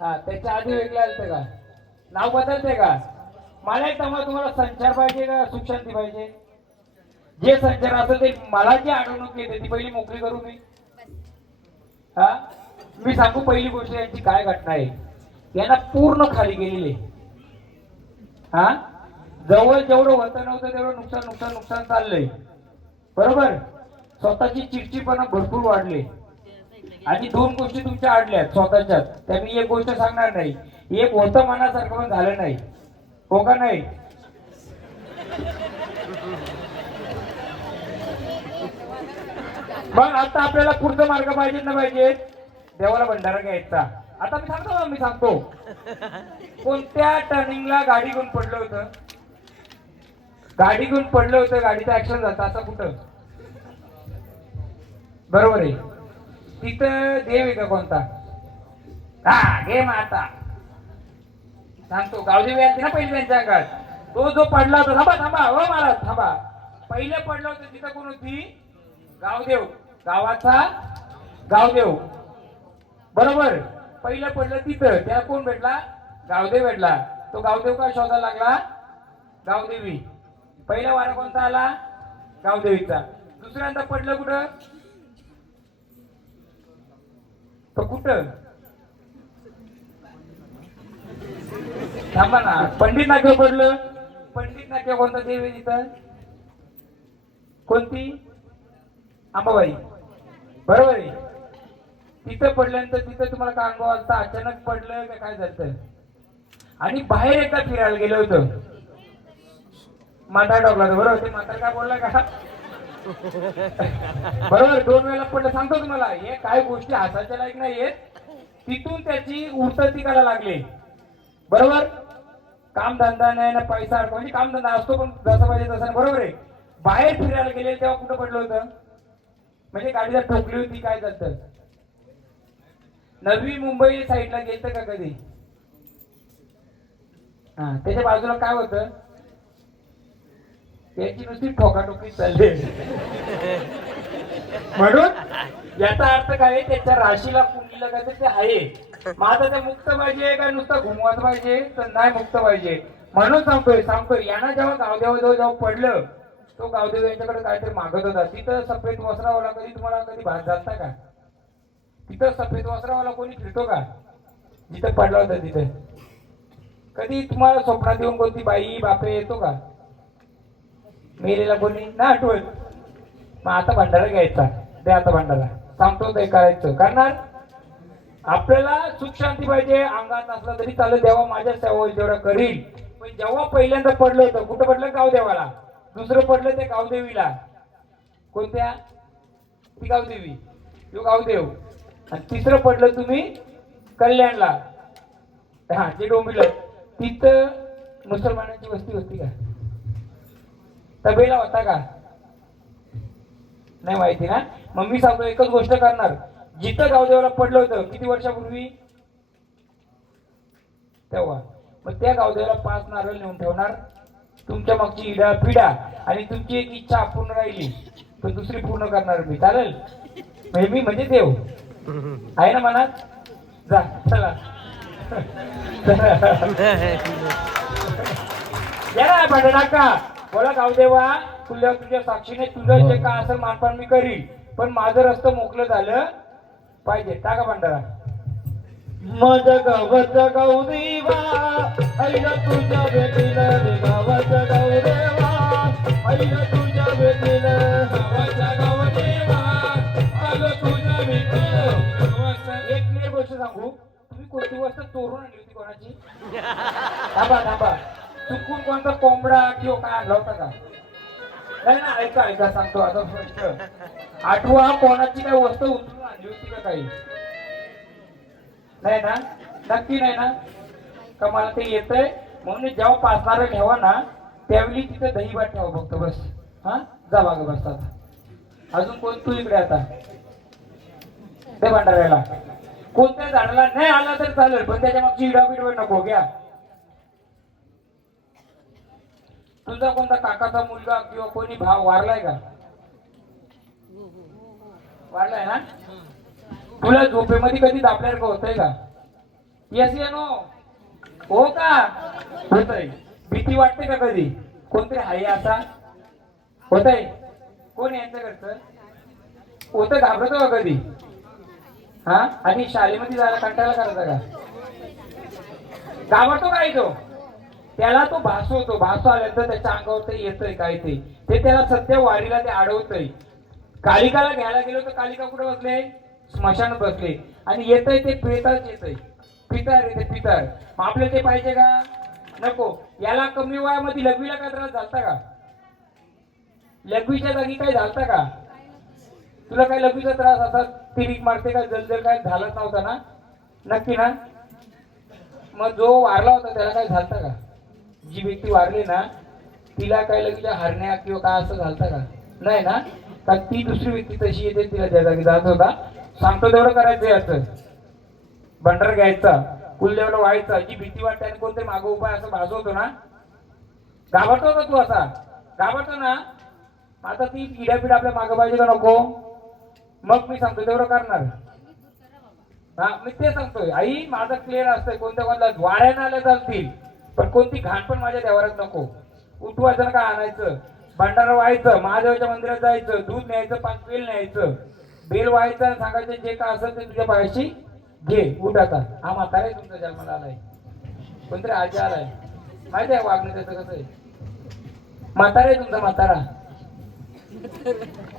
हा त्याच्या आधी वेगळं आलं का? नाव बदलते का? मला एक तेव्हा तुम्हाला संचार पाहिजे का सुख शांती पाहिजे? जे संचार असेल ते मला जी अडवणूक येते ती पहिली मोकळी करू मी. हा मी सांगू पहिली गोष्ट यांची काय घटना आहे. यांना पूर्ण खाली गेलेले. हा जवळ जेवढं होतं नव्हतं तेवढं नुकसान नुकसान नुकसान चाललंय. बरोबर. स्वतःची चिडचिडपणा भरपूर वाढले आणि दोन गोष्टी तुमच्या अडल्यात स्वतःच्यात. त्या मी एक गोष्ट सांगणार नाही. एक होतं मनासारखं पण झालं नाही. हो का नाही? मग आता आपल्याला पुढचा मार्ग पाहिजे ना पाहिजे. देवाला भंडारा घ्यायचा. आता मी सांगतो कोणत्या टर्निंगला गाडी घेऊन पडलं होतं. गाडी घेऊन पडलं होतं. गाडीचा ऍक्सिडेंट झाला असं कुठं? बरोबर आहे. तिथं देव आहे का कोणता? हा घे मग आता सांगतो. गावदेवी असते ना पहिले त्यांच्या अंगात. तो जो पडला होता. थांबा थांबा हो महाराज थांबा. पहिले पडलं होतं तिथं कोण होती? गावदेव. गावाचा गावदेव. बरोबर. पहिलं पडलं तिथं. त्या कोण भेटला? गावदेव भेटला. तो गावदेव का शोधायला लागला? गावदेवी. पहिला वारा कोणता आला? गावदेवीचा. दुसऱ्यांदा पडलं कुठं? तो कुठं? थांबा ना. पंडित नाक्यावर पडलं. पंडित नाक्या कोणता देव आहे तिथं? कोणती? अंबाबाई. बरोबर आहे. तिथं पडल्यानंतर तिथं तुम्हाला काय अनुभव आला? अचानक पडलं का काय झालं? आणि बाहेर एकदा फिरायला गेलं होतं. म्हातारा डॉकला बरोबर. ते म्हातारा काय बोलला का? बरोबर. 2 वेळेला पडलं. सांगतो तुम्हाला हे काय गोष्टी हसायच्या लायक नाहीयेत. तिथून त्याची उर्तती करायला लागली. बरोबर. कामधंदा नाही ना पैसा म्हणजे कामधंदा असतो पण जसं पाहिजे तसं. बरोबर आहे. बाहेर फिरायला गेले तेव्हा कुठं पडलं होतं? म्हणजे गाडीला ठोकली होती काय झालं? नवी मुंबई साईडला गेलत का कधी? हा त्याच्या बाजूला काय होतं? त्याची नुसती ठोकाठोकी चालली. म्हणून याचा अर्थ काय? त्याच्या राशीला कुंडलीला काय ते आहे. माझं ते मुक्त पाहिजे का नुसतं घुमवत पाहिजे? तर नाही मुक्त पाहिजे. म्हणून सांगतोय यांना जेव्हा गावदेवाजवळ जेव्हा पडलं तो गावदेव यांच्याकडे काहीतरी मागत होता. तिथं सफेद वस्त्रावाला कधी तुम्हाला कधी भास झालता का? तिथं सफेद वस्त्रावाला कोणी फिरतो का? जिथं पडला होता तिथे कधी तुम्हाला स्वप्नात येऊन कोणती बाई बापे येतो का? मेलेला कोणी ना आठवत. मग आता भंडारा घ्यायचा. दे आता भंडारा. सांगतो ते करायचं. करणार. आपल्याला सुख शांती पाहिजे. अंगात नसला तरी चालेल. देवा माझ्या सेवा होईल तेवढं करील. पण जेव्हा पहिल्यांदा पडलं होतं कुठं पडलं? गावदेवाला. दुसरं पडलं ते गावदेवीला. कोणत्या? ती गावदेवी. तो गावदेव. आणि तिसरं पडलं तुम्ही कल्याणला. हा जे डोंबिवली. तिथं मुसलमानांची वस्ती होती का? तबेला होता का? नाही माहिती ना. मग मी सांगतो एकच गोष्ट करणार. जिथं गावदेवाला पडलं होतं किती वर्षापूर्वी तेव्हा मग त्या गावदेवाला 5 नारळ नेऊन ठेवणार. तुमच्या मागची इडा पिढा आणि तुमची एक इच्छा पूर्ण राहिली पण दुसरी पूर्ण करणार मी. चालेल? म्हणजे मी म्हणजे देव आहे ना मनात. जा चला. या भांडे टाका. बोला गावदेवा तुझ्या साक्षीने तुझं जे काय असेल मानपान मी करील पण माझं रस्तं मोकळं झालं पाहिजे. टाका भंडारा. माझ्या गावाचा गावदेवा आईला तुझ्या भेटीला रे. गावाचा गावदेवा आईला तुझ्या भेटीला. गावाचा गावदेवा आलो तुझ्या भेटीला. एक क्लिअर गोष्ट सांगू. तुम्ही कोणती वस्तू चोरून आणली होती कोणाची? थांबा थांबा. चुकून कोणता कोंबडा किंवा काय आणला होता का? नाही ना. ऐका सांगतो आता स्पष्ट. आठवा कोणाची काय वस्तू उचलून आणली होती का काही? नाही ना. नक्की नाही ना. का मला ते येतंय म्हणून जेव्हा पाचणार ठेवा ना त्यावेळी तिथे दही भात ठेवा फक्त बस. हा जा बाग बस. आता अजून कोण? तू इकडे आता ते भंडाऱ्याला. कोणत्या झाडाला नाही आला तर चालेल पण त्याच्या मागची इडापिड नको. घ्या. तुझा कोणता काकाचा मुलगा किंवा कोणी भाव वारलाय का? वारलाय ना. तुला झोपेमध्ये कधी दाबल्यासारखं होतंय का? येस या नो हो का होतय भीती वाटते का कधी कोणतरी आहे असा होतय कोण यांचं घरचं होतं घाबरतो का कधी हा आणि शाळेमध्ये जायला कंटाळा करायचा का घाबरतो काय तो त्याला तो भासवतो भासू आल्यानंतर त्याच्या अंगावर ते येतंय काय ते त्याला सध्या वारीला ते अडवतंय कालिकाला घ्यायला गेलो तर कालिका कुठे बसले स्मशानात बसले आणि येतंय ते प्रेताच येतंय पितर रे ते पितर मग आपल्याला ते पाहिजे का नको याला कमी वयामध्ये लघवीला काय त्रास झालता का लघवीच्या जागी काय झालता का तुला काय लघवीचा त्रास असा तिरीक मारते का जलजल काय झालंच नव्हता ना नक्की ना मग जो वारला होता त्याला काय झालता का जी व्यक्ती वारली ना तिला काय लगेच हरण्या किंवा काय असं झालता का नाही ना का ती दुसरी व्यक्ती तशी येते तिला त्या जागी जात होता सांगतो तेवढं करायचं याचं भंडार घ्यायचा कुलदेवाला व्हायचा जी भीती वाटते आणि कोणतरी मागं उपाय असं भाजवतो ना घाबरतो का तू असा घाबरतो ना आता ती पिढ्यापिढ आपल्या मागं पाहिजे का नको मग मी सांगतो तेवढं करणार हा मी ते सांगतोय आई माझं क्लिअर असतंय कोणत्या कोणत्या वाऱ्यानं आल्या चालतील पण कोणती घाण पण माझ्या देवारात नको उठवायचं का आणायचं भंडारा व्हायचं महादेवाच्या मंदिरात जायचं दूध न्यायचं 5 बेल न्यायचं बेल व्हायचं आणि सांगायचं जे काय असेल ते तुझ्या पायाशी घे उठ आता हा म्हातारा आहे तुमचा जन्माला आलाय कोणतरी आजी आलाय माहिती आहे वागणं त्याचं कसं आहे म्हातारा आहे तुमचा म्हातारा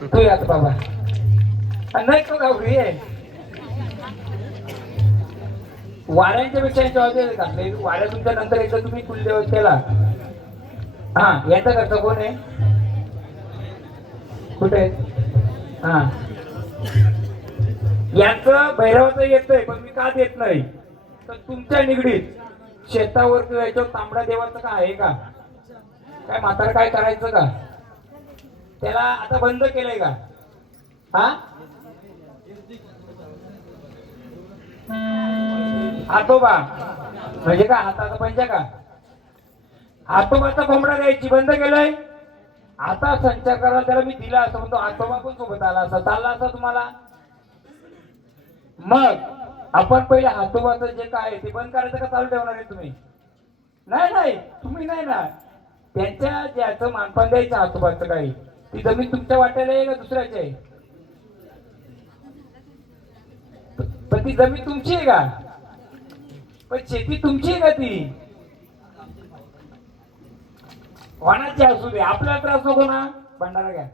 तू यात बाबा नाही तो गावरी आहे वाऱ्यांच्या पेक्षा यांच्या घातले वाऱ्या तुमच्या नंतर एकदा तुम्ही कुलदेव केला हा याचा करता कोण आहे कुठे हा यांचं भैरवाचं येतंय पण मी का देत नाही तर तुमच्या निगडीत शेतावर किंवा याच्यावर तांबडा देवाचं का आहे का काय म्हातारा काय करायचं का त्याला आता बंद केलंय का हा हातोबा म्हणजे का हाताचा पंजा का हातोबाचा कोंबडा द्यायची बंद केलंय आता संचार करायला त्याला मी दिला असं म्हणतो हातोबा पण सोबत आला असा चालला असा तुम्हाला मग आपण पहिले हातोबाचं जे काय ते बंद करायचं का चालू ठेवणार आहे तुम्ही नाही नाही तुम्ही नाही ना त्यांच्या ज्याचं मानपान द्यायचं हातोबाचं काही ती जमीन तुमच्या वाट्याला आहे का दुसऱ्याची आहे पण ती जमीन तुमची आहे का पण शेती तुमची आहे का ती कोणाची असू दे आपल्याला त्रास नको ना भंडारा घ्या